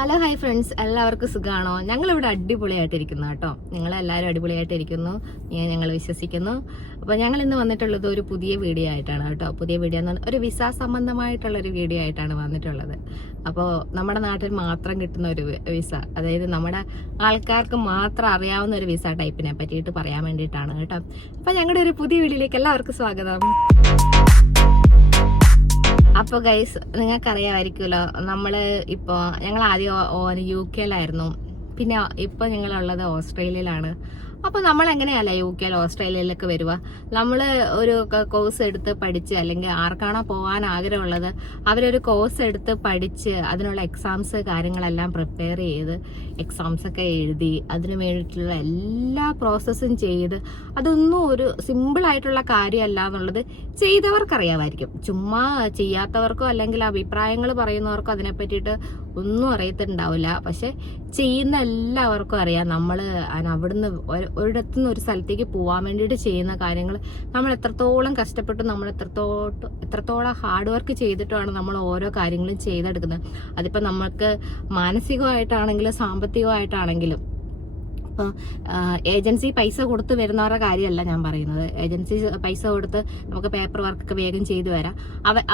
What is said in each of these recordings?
Hello hi friends, എല്ലാവർക്കും സുഖമാണോ? ഞങ്ങളിവിടെ അടിപൊളിയായിട്ടിരിക്കുന്നു കേട്ടോ. നിങ്ങളെല്ലാവരും അടിപൊളിയായിട്ടിരിക്കുന്നു ഞങ്ങൾ വിശ്വസിക്കുന്നു. അപ്പോൾ ഞങ്ങൾ ഇന്ന് വന്നിട്ടുള്ളത് ഒരു പുതിയ വീഡിയോ ആയിട്ടാണ് കേട്ടോ. പുതിയ വീഡിയോ എന്ന് പറഞ്ഞാൽ ഒരു വിസ സംബന്ധമായിട്ടുള്ളൊരു വീഡിയോ ആയിട്ടാണ് വന്നിട്ടുള്ളത്. അപ്പോൾ നമ്മുടെ നാട്ടിൽ മാത്രം കിട്ടുന്ന ഒരു വിസ, അതായത് നമ്മുടെ ആൾക്കാർക്ക് മാത്രം അറിയാവുന്ന ഒരു വിസ ടൈപ്പിനെ പറ്റിയിട്ട് പറയാൻ വേണ്ടിയിട്ടാണ് കേട്ടോ. അപ്പോൾ ഞങ്ങളുടെ ഒരു പുതിയ വീഡിയോയിലേക്ക് എല്ലാവർക്കും സ്വാഗതം. അപ്പൊ ഗൈസ്, നിങ്ങൾക്കറിയാമായിരിക്കുമല്ലോ, ഞങ്ങൾ ആദ്യം UK-ലായിരുന്നു. പിന്നെ ഇപ്പൊ ഞങ്ങളുള്ളത് ഓസ്ട്രേലിയയിലാണ്. അപ്പൊ നമ്മൾ എങ്ങനെയല്ല UK-ൽ ഓസ്ട്രേലിയയിലേക്ക് വരുക? നമ്മള് ഒരു കോഴ്സ് എടുത്ത് പഠിച്ച്, അല്ലെങ്കിൽ ആർക്കാണോ പോകാൻ ആഗ്രഹമുള്ളത് അവരൊരു കോഴ്സ് എടുത്ത് പഠിച്ച് അതിനുള്ള എക്സാംസ് കാര്യങ്ങളെല്ലാം പ്രിപ്പയർ ചെയ്ത് എക്സാംസ് ഒക്കെ എഴുതി അതിനു വേണ്ടിയിട്ടുള്ള എല്ലാ പ്രോസസ്സും ചെയ്ത്, അതൊന്നും ഒരു സിമ്പിൾ ആയിട്ടുള്ള കാര്യമല്ല എന്നുള്ളത് ചെയ്തവർക്കറിയാമായിരിക്കും. ചുമ്മാ ചെയ്യാത്തവർക്കോ അല്ലെങ്കിൽ അഭിപ്രായങ്ങൾ പറയുന്നവർക്കോ അതിനെ പറ്റിയിട്ട് ഒന്നും അറിയത്തുണ്ടാവില്ല. പക്ഷെ ചെയ്യുന്ന എല്ലാവർക്കും അറിയാം, നമ്മൾ അവിടുന്ന് ഒരിടത്തുനിന്ന് ഒരു സ്ഥലത്തേക്ക് പോകാൻ വേണ്ടിയിട്ട് ചെയ്യുന്ന കാര്യങ്ങൾ നമ്മൾ എത്രത്തോളം കഷ്ടപ്പെട്ട്, നമ്മൾ എത്രത്തോളം ഹാർഡ് വർക്ക് ചെയ്തിട്ടാണ് നമ്മൾ ഓരോ കാര്യങ്ങളും ചെയ്തെടുക്കുന്നത്. അതിപ്പോൾ നമുക്ക് മാനസികമായിട്ടാണെങ്കിലും സാമ്പത്തികമായിട്ടാണെങ്കിലും. ഇപ്പോൾ ഏജൻസി പൈസ കൊടുത്ത് വരുന്നവരുടെ കാര്യമല്ല ഞാൻ പറയുന്നത്. ഏജൻസി പൈസ കൊടുത്ത് നമുക്ക് പേപ്പർ വർക്കൊക്കെ വേഗം ചെയ്തു വരാം.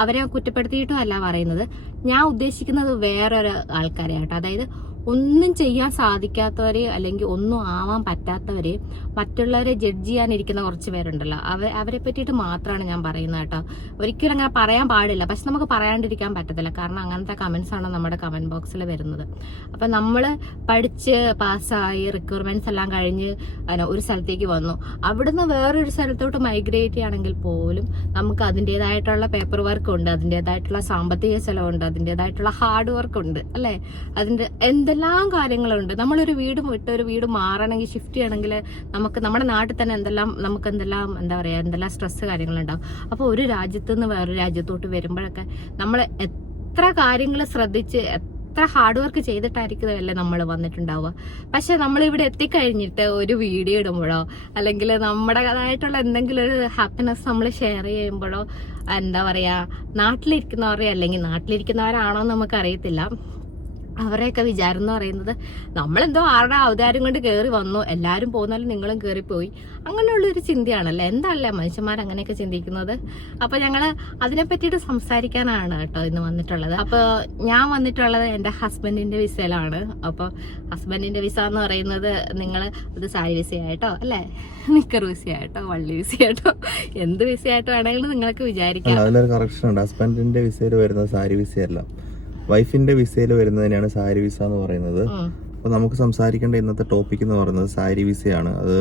അവരെ കുറ്റപ്പെടുത്തിയിട്ടും അല്ല പറയുന്നത്. ഞാൻ ഉദ്ദേശിക്കുന്നത് വേറൊരു ആൾക്കാരെ കേട്ടോ. അതായത് ഒന്നും ചെയ്യാൻ സാധിക്കാത്തവരെ അല്ലെങ്കിൽ ഒന്നും ആവാൻ പറ്റാത്തവരെ മറ്റുള്ളവരെ ജഡ്ജ് ചെയ്യാനിരിക്കുന്ന കുറച്ച് പേരുണ്ടല്ലോ, അവരെ പറ്റിയിട്ട് മാത്രമാണ് ഞാൻ പറയുന്നത് കേട്ടോ. ഒരിക്കലും അങ്ങനെ പറയാൻ പാടില്ല, പക്ഷെ നമുക്ക് പറയാണ്ടിരിക്കാൻ പറ്റത്തില്ല. കാരണം അങ്ങനത്തെ കമന്റ്സ് ആണ് നമ്മുടെ കമന്റ് ബോക്സിൽ വരുന്നത്. അപ്പൊ നമ്മൾ പഠിച്ച് പാസ്സായി റിക്വയർമെന്റ്സ് എല്ലാം കഴിഞ്ഞ് ഒരു സ്ഥലത്തേക്ക് വന്നു. അവിടുന്ന് വേറൊരു സ്ഥലത്തോട്ട് മൈഗ്രേറ്റ് ചെയ്യുകയാണെങ്കിൽ പോലും നമുക്ക് അതിൻ്റെതായിട്ടുള്ള പേപ്പർ വർക്ക് ഉണ്ട്, അതിൻ്റെതായിട്ടുള്ള സാമ്പത്തിക ചെലവുണ്ട്, അതിൻ്റെതായിട്ടുള്ള ഹാർഡ് വർക്ക് ഉണ്ട്, അല്ലെ? അതിന്റെ എന്തെല്ലാം കാര്യങ്ങളുണ്ട്. നമ്മളൊരു വീട് വിട്ട് ഒരു വീട് മാറണമെങ്കിൽ, ഷിഫ്റ്റ് ചെയ്യണമെങ്കിൽ നമുക്ക് നമ്മുടെ നാട്ടിൽ തന്നെ എന്തെല്ലാം സ്ട്രെസ് കാര്യങ്ങളുണ്ടാവും. അപ്പോൾ ഒരു രാജ്യത്ത് നിന്ന് വേറൊരു രാജ്യത്തോട്ട് വരുമ്പോഴൊക്കെ നമ്മൾ എത്ര കാര്യങ്ങൾ ശ്രദ്ധിച്ച് എത്ര ഹാർഡ് വർക്ക് ചെയ്തിട്ടായിരിക്കുമല്ലേ നമ്മൾ വന്നിട്ടുണ്ടാവുക. പക്ഷെ നമ്മളിവിടെ എത്തിക്കഴിഞ്ഞിട്ട് ഒരു വീഡിയോ ഇടുമ്പോഴോ അല്ലെങ്കിൽ നമ്മുടേതായിട്ടുള്ള എന്തെങ്കിലും ഒരു ഹാപ്പിനെസ് നമ്മൾ ഷെയർ ചെയ്യുമ്പോഴോ നാട്ടിലിരിക്കുന്നവരെ, അല്ലെങ്കിൽ നാട്ടിലിരിക്കുന്നവരാണോ നമുക്ക് അറിയത്തില്ല, അവരെയൊക്കെ വിചാരം എന്ന് പറയുന്നത് നമ്മളെന്തോ ആരുടെ ഔദാര്യം കൊണ്ട് കയറി വന്നു, എല്ലാവരും പോകുന്നാലും നിങ്ങളും കയറിപ്പോയി, അങ്ങനെയുള്ളൊരു ചിന്തയാണല്ലോ. എന്താണല്ലേ മനുഷ്യന്മാർ അങ്ങനെയൊക്കെ ചിന്തിക്കുന്നത്? അപ്പൊ ഞങ്ങള് അതിനെ പറ്റിയിട്ട് സംസാരിക്കാനാണ് കേട്ടോ ഇന്ന് വന്നിട്ടുള്ളത്. അപ്പൊ ഞാൻ വന്നിട്ടുള്ളത് എൻ്റെ ഹസ്ബൻഡിന്റെ വിസയിലാണ്. അപ്പൊ ഹസ്ബൻഡിന്റെ വിസ എന്ന് പറയുന്നത് അത് സാരി വിസയായിട്ടോ, അല്ലെ നിക്കർ വിസയായിട്ടോ, വള്ളി വിസയായിട്ടോ, എന്ത് വിസയായിട്ടോ വേണമെങ്കിലും നിങ്ങൾക്ക് വിചാരിക്കാം. അതിലൊരു കറക്ഷൻ ഉണ്ട്. ഹസ്ബൻഡിന്റെ വിസയിൽ വരുന്നത് സാരി വിസയല്ല, വൈഫിന്റെ വിസയിൽ വരുന്നതിനാണ് സാരി വിസ എന്ന് പറയുന്നത്. അപ്പൊ നമുക്ക് സംസാരിക്കേണ്ട ഇന്നത്തെ ടോപ്പിക് എന്ന് പറയുന്നത് സാരി വിസയാണ്. അത്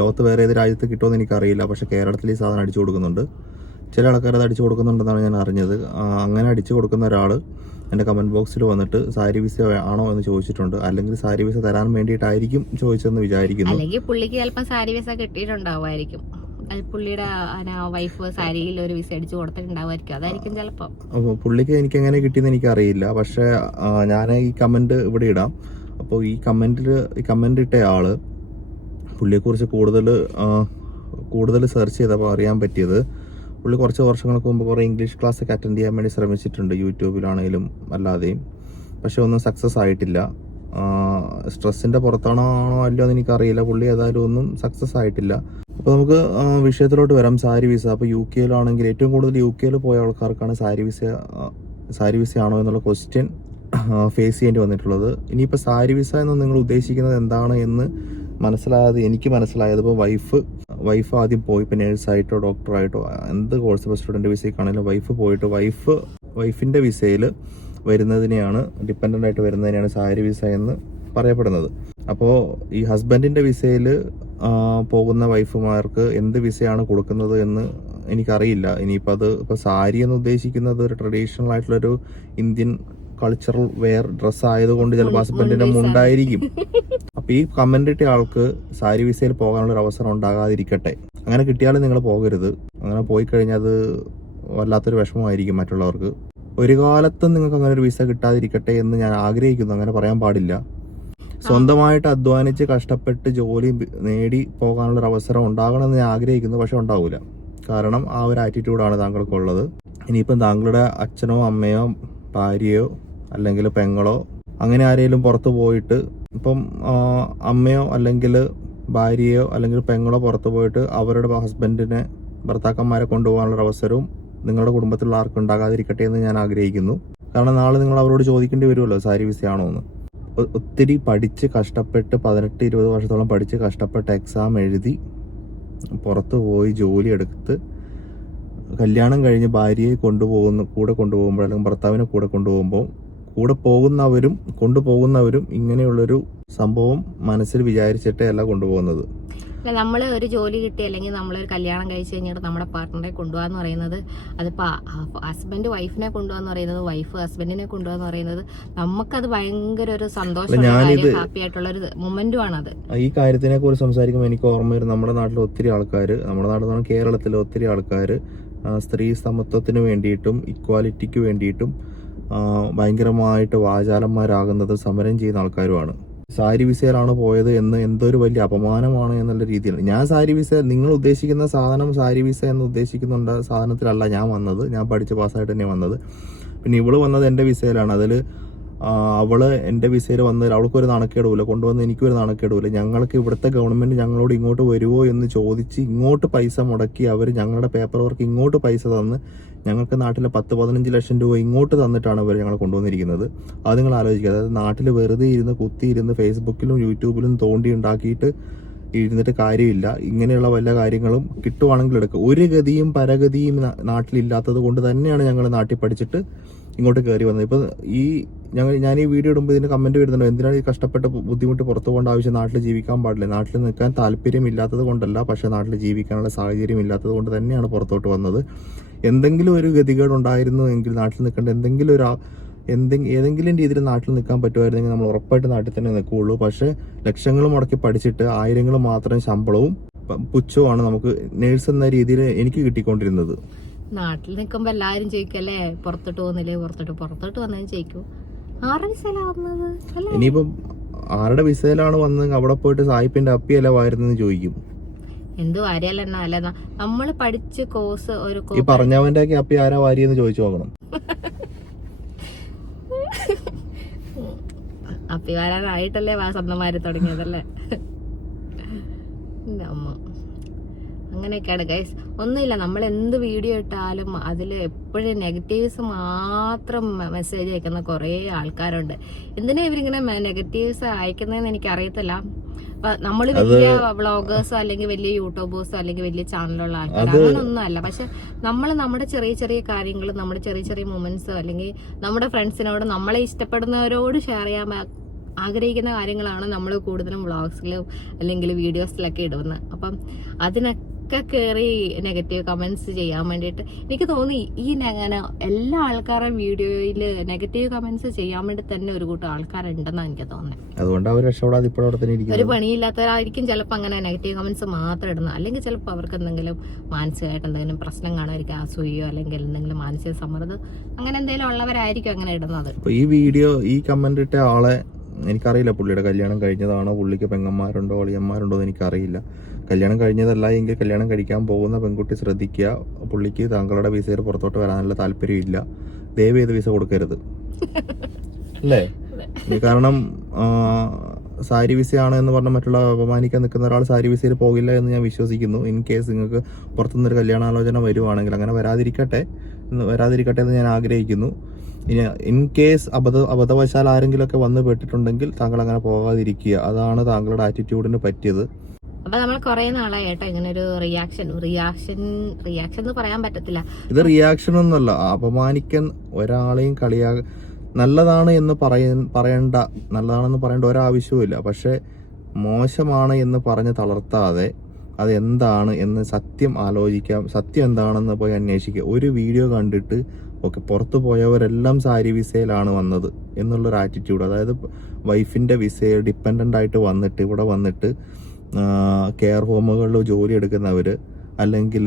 ലോകത്ത് വേറെ ഏത് രാജ്യത്ത് കിട്ടുമെന്ന് എനിക്കറിയില്ല, പക്ഷെ കേരളത്തിൽ ഈ സാധനം അടിച്ചു കൊടുക്കുന്നുണ്ട്. ചില ആൾക്കാർ അത് അടിച്ചു കൊടുക്കുന്നുണ്ടെന്നാണ് ഞാൻ അറിഞ്ഞത്. അങ്ങനെ അടിച്ചു കൊടുക്കുന്ന ഒരാൾ എൻ്റെ കമന്റ് ബോക്സിൽ വന്നിട്ട് സാരി വിസ ആണോ എന്ന് ചോദിച്ചിട്ടുണ്ട്. അല്ലെങ്കിൽ സാരി വിസ തരാൻ വേണ്ടിയിട്ടായിരിക്കും ചോദിച്ചതെന്ന് വിചാരിക്കുന്നു. അല്ലെങ്കിൽ പുള്ളിക്ക് ചിലപ്പോൾ സാരി വിസ കിട്ടിയിട്ടുണ്ടാവുമായിരിക്കും. പുള്ളിയുടെ വൈഫ് സാരിയിൽ ഒരു വിസ അടിച്ചു കൊടുത്തിട്ടുണ്ടാവുമായിരിക്കും, അതായിരിക്കും ചിലപ്പോൾ. അപ്പോൾ പുള്ളിക്ക് എനിക്ക് എങ്ങനെ കിട്ടിയെന്ന് എനിക്ക് അറിയില്ല. പക്ഷെ ഞാൻ ഈ കമന്റ് ഇവിടെ ഇടാം. അപ്പോൾ ഈ കമന്റ് ഇട്ട ആള് പുള്ളിയെക്കുറിച്ച് കൂടുതൽ സെർച്ച് ചെയ്തപ്പോൾ അറിയാൻ പറ്റിയത്, പുള്ളി കുറച്ച് വർഷങ്ങൾക്ക് മുമ്പ് കുറേ ഇംഗ്ലീഷ് ക്ലാസ് ഒക്കെ അറ്റൻഡ് ചെയ്യാൻ വേണ്ടി ശ്രമിച്ചിട്ടുണ്ട്, യൂട്യൂബിലാണെങ്കിലും അല്ലാതെയും. പക്ഷെ ഒന്നും സക്സസ് ആയിട്ടില്ല. സ്ട്രെസ്സിന്റെ പുറത്താണോ അല്ലയോ എന്ന് എനിക്കറിയില്ല. പുള്ളി ഏതായാലും ഒന്നും സക്സസ് ആയിട്ടില്ല. അപ്പോൾ നമുക്ക് വിഷയത്തിലോട്ട് വരാം. സാരി വിസ. അപ്പോൾ UK-യിലാണെങ്കിൽ ഏറ്റവും കൂടുതൽ UK-യിൽ പോയ ആൾക്കാർക്കാണ് സാരി വിസ ആണോ എന്നുള്ള ക്വസ്റ്റ്യൻ ഫേസ് ചെയ്യേണ്ടി വന്നിട്ടുള്ളത്. ഇനിയിപ്പോൾ സാരി വിസ എന്ന് നിങ്ങൾ ഉദ്ദേശിക്കുന്നത് എന്താണ് എന്ന് എനിക്ക് മനസ്സിലായത്, ഇപ്പോൾ വൈഫ് ആദ്യം പോയി, ഇപ്പോൾ നേഴ്സായിട്ടോ ഡോക്ടറായിട്ടോ എന്ത് കോഴ്സ്, ഇപ്പോൾ സ്റ്റുഡൻറ്റ് വിസയ്ക്കാണെങ്കിലും വൈഫ് പോയിട്ട് വൈഫിൻ്റെ വിസയിൽ വരുന്നതിനെയാണ്, ഡിപ്പെൻഡൻ്റ് ആയിട്ട് വരുന്നതിനെയാണ് സാരി വിസ എന്ന് പറയപ്പെടുന്നത്. അപ്പോൾ ഈ ഹസ്ബൻഡിൻ്റെ വിസയിൽ പോകുന്ന വൈഫുമാർക്ക് എന്ത് വിസയാണ് കൊടുക്കുന്നത് എന്ന് എനിക്കറിയില്ല. ഇനിയിപ്പോൾ ഇപ്പോൾ സാരി എന്ന് ഉദ്ദേശിക്കുന്നത് ഒരു ട്രഡീഷണൽ ആയിട്ടുള്ളൊരു ഇന്ത്യൻ കൾച്ചറൽ വെയർ ഡ്രസ്സ് ആയതുകൊണ്ട് ചിലപ്പോൾ ഹസ്ബൻഡിന്റെ മുണ്ടായിരിക്കും. അപ്പൊ ഈ കമന്റ് ഇട്ട ആൾക്ക് സാരി വിസയിൽ പോകാനുള്ള ഒരു അവസരം ഉണ്ടാകാതിരിക്കട്ടെ. അങ്ങനെ കിട്ടിയാലും നിങ്ങൾ പോകരുത്. അങ്ങനെ പോയി കഴിഞ്ഞാൽ അത് വല്ലാത്തൊരു വിഷമമായിരിക്കും മറ്റുള്ളവർക്ക്. ഒരു കാലത്തും നിങ്ങൾക്ക് അങ്ങനെ ഒരു വിസ കിട്ടാതിരിക്കട്ടെ എന്ന് ഞാൻ ആഗ്രഹിക്കുന്നു. അങ്ങനെ പറയാൻ പാടില്ല. സ്വന്തമായിട്ട് അധ്വാനിച്ച് കഷ്ടപ്പെട്ട് ജോലി നേടി പോകാനുള്ള ഒരു അവസരം ഉണ്ടാകണമെന്ന് ഞാൻ ആഗ്രഹിക്കുന്നു. പക്ഷെ ഉണ്ടാവില്ല. കാരണം ആ ഒരു ആറ്റിറ്റ്യൂഡാണ് താങ്കൾക്കുള്ളത്. ഇനിയിപ്പം താങ്കളുടെ അച്ഛനോ അമ്മയോ ഭാര്യയോ അല്ലെങ്കിൽ പെങ്ങളോ അങ്ങനെ ആരെങ്കിലും പുറത്ത് പോയിട്ട് ഇപ്പം അമ്മയോ അല്ലെങ്കിൽ ഭാര്യയോ അല്ലെങ്കിൽ പെങ്ങളോ പുറത്ത് പോയിട്ട് അവരുടെ ഹസ്ബൻഡിനെ ഭർത്താക്കന്മാരെ കൊണ്ടുപോകാനുള്ള അവസരവും നിങ്ങളുടെ കുടുംബത്തിലുള്ള ആർക്കും ഉണ്ടാകാതിരിക്കട്ടെ എന്ന് ഞാൻ ആഗ്രഹിക്കുന്നു. കാരണം നാളെ നിങ്ങൾ അവരോട് ചോദിക്കേണ്ടി വരുമല്ലോ സാരി വിസയാണോ എന്ന്. ഒത്തിരി പഠിച്ച് കഷ്ടപ്പെട്ട് 18-20 വർഷത്തോളം പഠിച്ച് കഷ്ടപ്പെട്ട് എക്സാം എഴുതി പുറത്ത് പോയി ജോലി എടുത്ത് കല്യാണം കഴിഞ്ഞ് ഭാര്യയെ കൂടെ കൊണ്ടുപോകുമ്പോൾ അല്ലെങ്കിൽ ഭർത്താവിനെ കൂടെ കൊണ്ടുപോകുമ്പോൾ കൂടെ പോകുന്നവരും കൊണ്ടുപോകുന്നവരും ഇങ്ങനെയുള്ളൊരു സംഭവം മനസ്സിൽ വിചാരിച്ചിട്ടേ അല്ല കൊണ്ടുപോകുന്നത്. നമ്മൾ ഒരു ജോലി കിട്ടി അല്ലെങ്കിൽ നമ്മളൊരു കല്യാണം കഴിച്ച് കഴിഞ്ഞിട്ട് നമ്മുടെ പാർട്ട്ണറെ കൊണ്ടുപോകാന്ന് പറയുന്നത്, അതിപ്പോ ഹസ്ബൻഡ് വൈഫിനെ കൊണ്ടുപോകാന്ന് പറയുന്നത്, വൈഫ് ഹസ്ബൻഡിനെ കൊണ്ടുപോകാന്ന് പറയുന്നത് നമുക്കത് ഭയങ്കര ഒരു സന്തോഷം, ഹാപ്പി ആയിട്ടുള്ള ഒരു മൊമെന്റും ആണത്. ഈ കാര്യത്തിനെ കുറിച്ച് സംസാരിക്കുമ്പോൾ എനിക്ക് ഓർമ്മ വരും, നമ്മുടെ നാട്ടിൽ ഒത്തിരി ആൾക്കാർ, നമ്മുടെ നാട്ടിൽ കേരളത്തിലെ ഒത്തിരി ആൾക്കാർ സ്ത്രീ സമത്വത്തിന് വേണ്ടിയിട്ടും ഇക്വാലിറ്റിക്ക് വേണ്ടിയിട്ടും ഭയങ്കരമായിട്ട് വാചാലന്മാരാകുന്നത് സമരം ചെയ്യുന്ന ആൾക്കാരുമാണ്. സാരി വിസയിലാണ് പോയത് എന്ന് എന്തൊരു വലിയ അപമാനമാണ് എന്നുള്ള രീതിയിൽ. ഞാൻ സാരി വിസ, നിങ്ങൾ ഉദ്ദേശിക്കുന്ന സാധനം സാരി വിസ എന്ന് ഉദ്ദേശിക്കുന്നുണ്ട് സാധനത്തിലല്ല ഞാൻ വന്നത്. ഞാൻ പഠിച്ച് പാസ്സായിട്ട് തന്നെ വന്നത്. പിന്നെ ഇവള് വന്നത് എൻ്റെ വിസയിലാണ്. അതിൽ അവള് എൻ്റെ വിസയിൽ വന്നതിൽ അവൾക്കൊരു നാണക്കേടുമില്ല, കൊണ്ടുവന്ന് എനിക്കൊരു നാണക്കേടുമില്ല. ഞങ്ങൾക്ക് ഇവിടുത്തെ ഗവൺമെന്റ് ഞങ്ങളോട് ഇങ്ങോട്ട് വരുമോ എന്ന് ചോദിച്ച് ഇങ്ങോട്ട് പൈസ മുടക്കി അവർ ഞങ്ങളുടെ പേപ്പർ വർക്ക് ഇങ്ങോട്ട് പൈസ തന്ന് ഞങ്ങൾക്ക് നാട്ടിലെ 10-15 ലക്ഷം രൂപ ഇങ്ങോട്ട് തന്നിട്ടാണ് അവർ ഞങ്ങളെ കൊണ്ടുവന്നിരിക്കുന്നത്. അത് നിങ്ങൾ ആലോചിക്കുക. അതായത് നാട്ടിൽ വെറുതെ ഇരുന്ന് കുത്തിയിരുന്ന് ഫേസ്ബുക്കിലും യൂട്യൂബിലും തോണ്ടി ഉണ്ടാക്കിയിട്ട് ഇരുന്നിട്ട് കാര്യമില്ല. ഇങ്ങനെയുള്ള വല്ല കാര്യങ്ങളും കിട്ടുവാണെങ്കിൽ എടുക്കുക. ഒരു ഗതിയും പരഗതിയും നാട്ടിലില്ലാത്തത് കൊണ്ട് തന്നെയാണ് ഞങ്ങൾ നാട്ടിൽ പഠിച്ചിട്ട് ഇങ്ങോട്ട് കയറി വന്നത്. ഇപ്പം ഞാൻ ഈ വീഡിയോ ഇടുമ്പോൾ ഇതിന് കമന്റ് വരുന്നുണ്ടോ, എന്തിനാണ് ഈ കഷ്ടപ്പെട്ട് ബുദ്ധിമുട്ട് പുറത്തു പോകേണ്ട ആവശ്യം, നാട്ടിൽ ജീവിക്കാൻ പാടില്ല. നാട്ടിൽ നിൽക്കാൻ താല്പര്യം ഇല്ലാത്തത് കൊണ്ടല്ല, പക്ഷെ നാട്ടിൽ ജീവിക്കാനുള്ള സാഹചര്യം ഇല്ലാത്തത് കൊണ്ട് തന്നെയാണ് പുറത്തോട്ട് വന്നത്. എന്തെങ്കിലും ഒരു ഗതികേട് ഉണ്ടായിരുന്നു എങ്കിൽ നാട്ടിൽ നിൽക്കേണ്ട ഏതെങ്കിലും രീതിയിൽ നാട്ടിൽ നിൽക്കാൻ പറ്റുമായിരുന്നെങ്കിൽ നമ്മൾ ഉറപ്പായിട്ട് നാട്ടിൽ തന്നെ നിൽക്കുകയുള്ളൂ. പക്ഷെ ലക്ഷങ്ങൾ മുടക്കി പഠിച്ചിട്ട് 1000 മാത്രം ശമ്പളവും പുച്ഛവുമാണ് നമുക്ക് നേഴ്സ് എന്ന രീതിയിൽ എനിക്ക് കിട്ടിക്കൊണ്ടിരുന്നത്. നാട്ടിൽ നിൽക്കുമ്പോ എല്ലാരും ചോദിക്കല്ലേ പുറത്തോട്ട് പോകുന്നില്ലേ, പുറത്തോട്ട് വന്നതും ചോദിക്കും ആരുടെ വിസയിലാണ് വന്നത്. ഇനിയിപ്പം ആരുടെ വിസയിലാണ് വന്നത്, അവിടെ പോയിട്ട് സായിപ്പിന്റെ അപ്പിയല്ല വായിരുന്നെന്ന് ചോദിക്കും. എന്ത് വാരിയല്ല അല്ല, നമ്മള് പഠിച്ച് കോഴ്സ് ഒരു ഈ പറഞ്ഞവന്റെ അപ്പി ആരാ വാരിയെന്ന് ചോദിച്ചു നോക്കണം. അപ്പി വരാനായിട്ടല്ലേ സ്വന്തമാര് തുടങ്ങിയതല്ലേ. അമ്മ അങ്ങനെയൊക്കെയാണ് ഗൈസ്. ഒന്നുമില്ല, നമ്മൾ എന്ത് വീഡിയോ ഇട്ടാലും അതിൽ എപ്പോഴും നെഗറ്റീവ്സ് മാത്രം മെസ്സേജ് അയക്കുന്ന കുറേ ആൾക്കാരുണ്ട്. എന്തിനാ ഇവരിങ്ങനെ നെഗറ്റീവ്സ് അയക്കുന്നതെന്ന് എനിക്ക് അറിയത്തില്ല. നമ്മൾ വലിയ വ്ളോഗേഴ്സോ അല്ലെങ്കിൽ വലിയ യൂട്യൂബേഴ്സോ അല്ലെങ്കിൽ വലിയ ചാനലുള്ള ആൾക്കാർ അങ്ങനൊന്നും അല്ല. പക്ഷെ നമ്മൾ നമ്മുടെ ചെറിയ ചെറിയ കാര്യങ്ങൾ, നമ്മുടെ ചെറിയ ചെറിയ മൊമെന്റ്സോ അല്ലെങ്കിൽ നമ്മുടെ ഫ്രണ്ട്സിനോട്, നമ്മളെ ഇഷ്ടപ്പെടുന്നവരോട് ഷെയർ ചെയ്യാൻ ആഗ്രഹിക്കുന്ന കാര്യങ്ങളാണ് നമ്മൾ കൂടുതലും വ്ളോഗ്സിലും അല്ലെങ്കിൽ വീഡിയോസിലൊക്കെ ഇടുന്നത്. അപ്പം അതിനൊക്കെ കയറി നെഗറ്റീവ് കമന്റ്സ് ചെയ്യാൻ വേണ്ടിയിട്ട് എനിക്ക് തോന്നി ഈ എല്ലാ ആൾക്കാരുടെയും വീഡിയോയിൽ നെഗറ്റീവ് കമന്റ്സ് ചെയ്യാൻ വേണ്ടി തന്നെ ഒരു കൂട്ടം ആൾക്കാരുണ്ടെന്നാണ് എനിക്ക് തോന്നുന്നത്. ഒരു പണിയില്ലാത്തവരായിരിക്കും ചിലപ്പോൾ അങ്ങനെ നെഗറ്റീവ് കമന്റ്സ് മാത്രം ഇടുന്നത്. അല്ലെങ്കിൽ ചിലപ്പോൾ അവർക്ക് എന്തെങ്കിലും മാനസികമായിട്ട് എന്തെങ്കിലും പ്രശ്നം കാണുമായിരിക്കും, അസൂയോ അല്ലെങ്കിൽ എന്തെങ്കിലും മാനസിക സമ്മർദ്ദം അങ്ങനെ എന്തെങ്കിലും ഉള്ളവരായിരിക്കും അങ്ങനെ ഇടുന്നത്. ഈ വീഡിയോ ഈ കമന്റ് ഇട്ട ആളെ എനിക്കറിയില്ല, പുള്ളിയുടെ കല്യാണം കഴിഞ്ഞതാണോ, പുള്ളിക്ക് പെങ്ങന്മാരുണ്ടോ അളിയന്മാരുണ്ടോ എന്ന് എനിക്കറിയില്ല. കല്യാണം കഴിഞ്ഞതല്ല എങ്കിൽ കല്യാണം കഴിക്കാൻ പോകുന്ന പെൺകുട്ടി ശ്രദ്ധിക്കുക, പുള്ളിക്ക് താങ്കളുടെ വിസയിൽ പുറത്തോട്ട് വരാനുള്ള താല്പര്യമില്ല, ദയവ് ചെയ്ത് വിസ കൊടുക്കരുത് അല്ലേ. കാരണം സാരി വിസയാണ് എന്ന് പറഞ്ഞ മറ്റുള്ള അപമാനിക്കാൻ നിൽക്കുന്ന ഒരാൾ സാരി വിസയിൽ പോകില്ല എന്ന് ഞാൻ വിശ്വസിക്കുന്നു. ഇൻ കേസ് നിങ്ങൾക്ക് പുറത്തുനിന്നൊരു കല്യാണാലോചന വരുവാണെങ്കിൽ അങ്ങനെ വരാതിരിക്കട്ടെ എന്ന് ഞാൻ ആഗ്രഹിക്കുന്നു. ഇനി ഇൻ കേസ് അബദ്ധവശാൽ ആരെങ്കിലുമൊക്കെ വന്ന് പെട്ടിട്ടുണ്ടെങ്കിൽ താങ്കൾ അങ്ങനെ പോകാതിരിക്കുക. അതാണ് താങ്കളുടെ ആറ്റിറ്റ്യൂഡിന് പറ്റിയത്. അപ്പൊ നമ്മൾ കുറെ നാളായി കേട്ടോ ഇങ്ങനെ ഒരു റിയാക്ഷൻ എന്ന് പറയാൻ പറ്റത്തില്ല. ഇത് റിയാക്ഷൻ ഒന്നുമല്ല, അപമാനിക്കാൻ ഒരാളെയും നല്ലതാണ് എന്ന് പറയേണ്ട നല്ലതാണെന്ന് പറയേണ്ട ഒരാവശ്യവുമില്ല. പക്ഷെ മോശമാണ് എന്ന് പറഞ്ഞ് തളർത്താതെ അതെന്താണ് എന്ന് സത്യം ആലോചിക്കാം, സത്യം എന്താണെന്ന് പോയി അന്വേഷിക്കുക. ഒരു വീഡിയോ കണ്ടിട്ട് ഓക്കെ പുറത്തു പോയവരെല്ലാം സാരി വിസയിലാണ് വന്നത് എന്നുള്ളൊരു ആറ്റിറ്റ്യൂഡ്, അതായത് വൈഫിന്റെ വിസയിൽ ഡിപ്പെൻഡന്റ് ആയിട്ട് വന്നിട്ട് ഇവിടെ വന്നിട്ട് കെയർ ഹോമുകളിൽ ജോലി എടുക്കുന്നവര് അല്ലെങ്കിൽ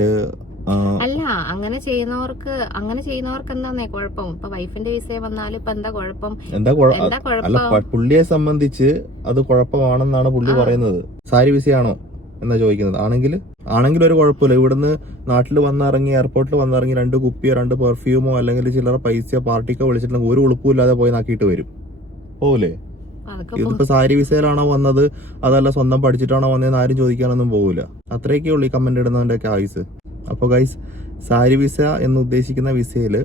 അല്ല അങ്ങനെ ചെയ്യുന്നവർക്ക് എന്താന്നേ കുഴപ്പം? ഇപ്പൊ വൈഫിന്റെ വിസ വന്നാലും ഇപ്പൊ എന്താ കുഴപ്പം? അല്ല, പുള്ളിയെ സംബന്ധിച്ച് അത് കുഴപ്പമാണെന്നാണ് പുള്ളി പറയുന്നത്. സാരി വിസയാണോ എന്നാ ചോദിക്കുന്നത്. ആണെങ്കിൽ ഒരു കുഴപ്പമില്ല. ഇവിടുന്ന് നാട്ടിൽ വന്നിറങ്ങി എയർപോർട്ടിൽ വന്നിറങ്ങി 2 കുപ്പിയോ 2 പെർഫ്യൂമോ അല്ലെങ്കിൽ ചിലർ പൈസ പാർട്ടിക്കോ വിളിച്ചിട്ടുണ്ടെങ്കിൽ ഒരു ഉളുപ്പും ഇല്ലാതെ പോയി നാക്കിയിട്ട് വരും. പോവില്ലേ? അതൊക്കെ ഇതിപ്പോ സാരി വിസയിലാണോ വന്നത് അതല്ല സ്വന്തം പഠിച്ചിട്ടാണോ വന്നതെന്ന് ആരും ചോദിക്കാനൊന്നും പോകില്ല. അത്രയൊക്കെ ഉള്ളൂ ഈ കമന്റ് ഇടുന്നതിന്റെ ഒക്കെ ആയുസ്. അപ്പോൾ ഗൈസ്, സാരി വിസ എന്ന് ഉദ്ദേശിക്കുന്ന വിസയിൽ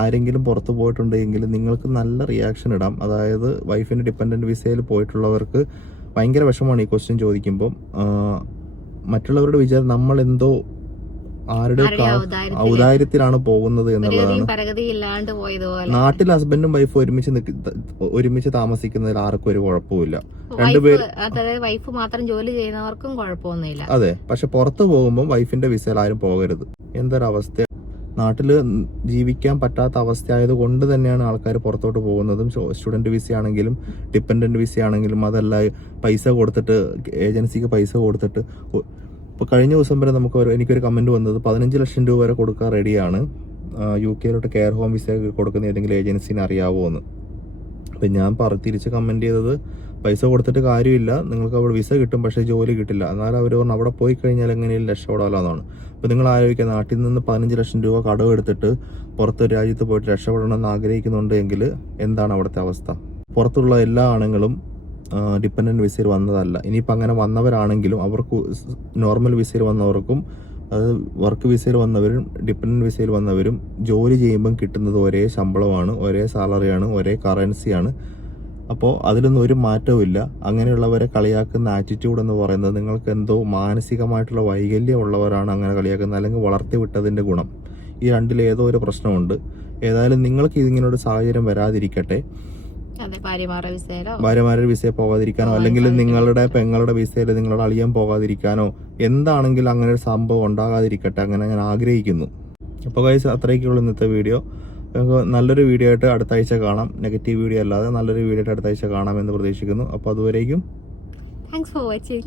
ആരെങ്കിലും പുറത്തു പോയിട്ടുണ്ടെങ്കിൽ നിങ്ങൾക്ക് നല്ല റിയാക്ഷൻ ഇടാം. അതായത് വൈഫിന്റെ ഡിപ്പെൻഡന്റ് വിസയിൽ പോയിട്ടുള്ളവർക്ക് ഭയങ്കര വിഷമമാണ് ഈ ക്വസ്റ്റ്യൻ ചോദിക്കുമ്പോൾ. മറ്റുള്ളവരുടെ വിചാരം നമ്മൾ എന്തോ ആരുടെ ഔദാര്യത്തിലാണ് പോകുന്നത് എന്നുള്ളതാണ്. നാട്ടിൽ ഹസ്ബൻഡും വൈഫും ഒരുമിച്ച് താമസിക്കുന്നതിൽ ആർക്കും ഒരു കുഴപ്പമില്ല. വൈഫ് മാത്രം ജോലി ചെയ്യുന്നവർക്കും കുഴപ്പമൊന്നുമില്ല. അതെ, പക്ഷെ പുറത്തു പോകുമ്പോൾ വൈഫിന്റെ വിസയിൽ ആരും പോകരുത്. എന്തൊരവസ്ഥ! നാട്ടില് ജീവിക്കാൻ പറ്റാത്ത അവസ്ഥയായത് കൊണ്ട് തന്നെയാണ് ആൾക്കാർ പുറത്തോട്ട് പോകുന്നതും. സ്റ്റുഡന്റ് വിസ ആണെങ്കിലും ഡിപ്പെൻഡന്റ് വിസ ആണെങ്കിലും അതല്ല പൈസ കൊടുത്തിട്ട്, ഏജൻസിക്ക് പൈസ കൊടുത്തിട്ട്. ഇപ്പോൾ കഴിഞ്ഞ ദിവസം വരെ എനിക്കൊരു കമന്റ് വന്നത് 15 ലക്ഷം രൂപ വരെ കൊടുക്കാൻ റെഡിയാണ് UK കെയർ ഹോം വിസ കൊടുക്കുന്ന ഏതെങ്കിലും ഏജൻസിനെ അറിയാവോ എന്ന്. അപ്പം ഞാൻ തിരിച്ച് കമന്റ് ചെയ്തത്, പൈസ കൊടുത്തിട്ട് കാര്യമില്ല, നിങ്ങൾക്ക് അവിടെ വിസ കിട്ടും പക്ഷേ ജോലി കിട്ടില്ല. എന്നാലും അവർ പറഞ്ഞു അവിടെ പോയി കഴിഞ്ഞാൽ എങ്ങനെയും രക്ഷപ്പെടാമല്ലോ എന്നാണ്. അപ്പോൾ നിങ്ങൾ ആലോചിക്കുക, നാട്ടിൽ നിന്ന് 15 ലക്ഷം രൂപ കടമെടുത്തിട്ട് പുറത്ത് രാജ്യത്ത് പോയിട്ട് രക്ഷപ്പെടണമെന്ന് ആഗ്രഹിക്കുന്നുണ്ടെങ്കിൽ എന്താണ് അവിടുത്തെ അവസ്ഥ? പുറത്തുള്ള എല്ലാ ആണുങ്ങളും ഡിപ്പെൻഡന്റ് വിസയിൽ വന്നതല്ല. ഇനിയിപ്പോൾ അങ്ങനെ വന്നവരാണെങ്കിലും അവർക്ക് നോർമൽ വിസയിൽ വന്നവർക്കും അത് വർക്ക് വിസയിൽ വന്നവരും ഡിപ്പെൻഡന്റ് വിസയിൽ വന്നവരും ജോലി ചെയ്യുമ്പം കിട്ടുന്നത് ഒരേ ശമ്പളമാണ്, ഒരേ സാലറിയാണ്, ഒരേ കറൻസിയാണ്. അപ്പോൾ അതിലൊന്നും ഒരു മാറ്റവും ഇല്ല. അങ്ങനെയുള്ളവരെ കളിയാക്കുന്ന ആറ്റിറ്റ്യൂഡ് എന്ന് പറയുന്നത് നിങ്ങൾക്ക് എന്തോ മാനസികമായിട്ടുള്ള വൈകല്യം ഉള്ളവരാണ് അങ്ങനെ കളിയാക്കുന്നത്, അല്ലെങ്കിൽ വളർത്തി വിട്ടതിൻ്റെ ഗുണം. ഈ രണ്ടിലേതോ ഒരു പ്രശ്നമുണ്ട്. ഏതായാലും നിങ്ങൾക്ക് ഇതിങ്ങനൊരു സാഹചര്യം വരാതിരിക്കട്ടെ. ഭാര്യമാരുടെ വിസയിൽ പോകാതിരിക്കാനോ അല്ലെങ്കിൽ നിങ്ങളുടെ പെങ്ങളുടെ വിസയിൽ നിങ്ങളുടെ അളിയൻ പോകാതിരിക്കാനോ എന്താണെങ്കിലും അങ്ങനെ ഒരു സംഭവം ഉണ്ടാകാതിരിക്കട്ടെ, അങ്ങനെ ഞാൻ ആഗ്രഹിക്കുന്നു. അപ്പോൾ ഗൈസ്, അത്രയൊക്കെയുള്ളൂ ഇന്നത്തെ വീഡിയോ. നല്ലൊരു വീഡിയോ ആയിട്ട് അടുത്ത ആഴ്ച കാണാം. നെഗറ്റീവ് വീഡിയോ അല്ലാതെ നല്ലൊരു വീഡിയോ ആയിട്ട് അടുത്ത ആഴ്ച കാണാമെന്ന് പ്രതീക്ഷിക്കുന്നു. അപ്പോൾ അതുവരേക്കും താങ്ക്സ് ഫോർ വാച്ചിങ്.